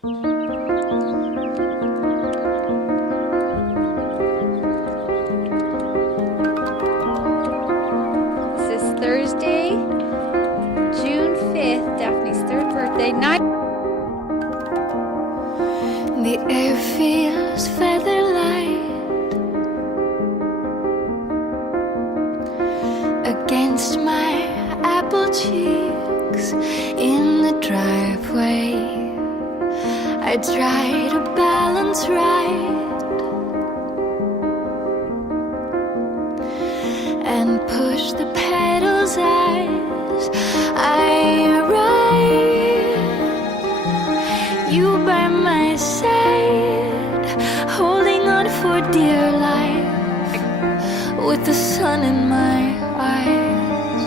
This is Thursday, June 5th, Daphne's third birthday night. The air feels feather light against my apple cheeks in the driveway. I try to balance right and push the pedals as I ride. You by my side, holding on for dear life, with the sun in my eyes.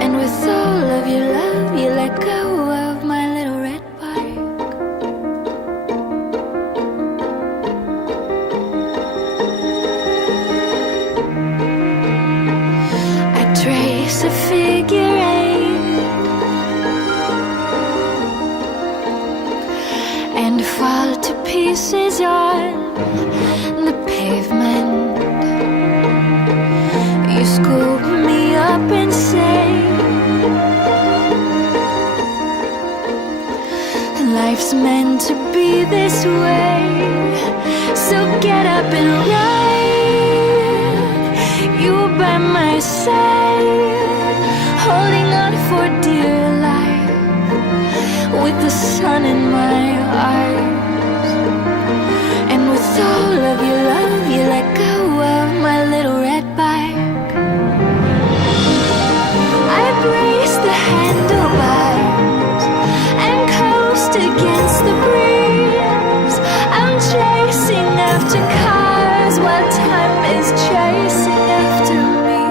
And with all of your love, you let go of my little red bike. I trace a figure eight and fall to pieces on the pavement. You scoop me up and say, life's meant to be this way, so get up and ride. You by my side, holding on for dear life, with the sun in my eyes. And with all of your love, you let go of my little red bike. I brace the handlebars and coast against the breeze. I'm chasing after cars while time is chasing after me.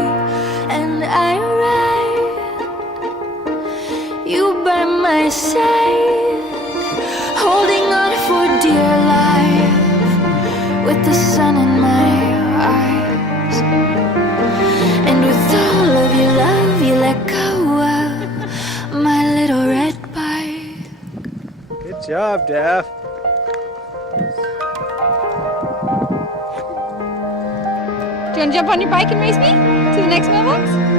And I ride, you by my side, holding on for dear life, with the sun in my eyes. And with all of your love, you let go of my little red bike. Good job, Daph. Do you want to jump on your bike and race me to the next mailbox?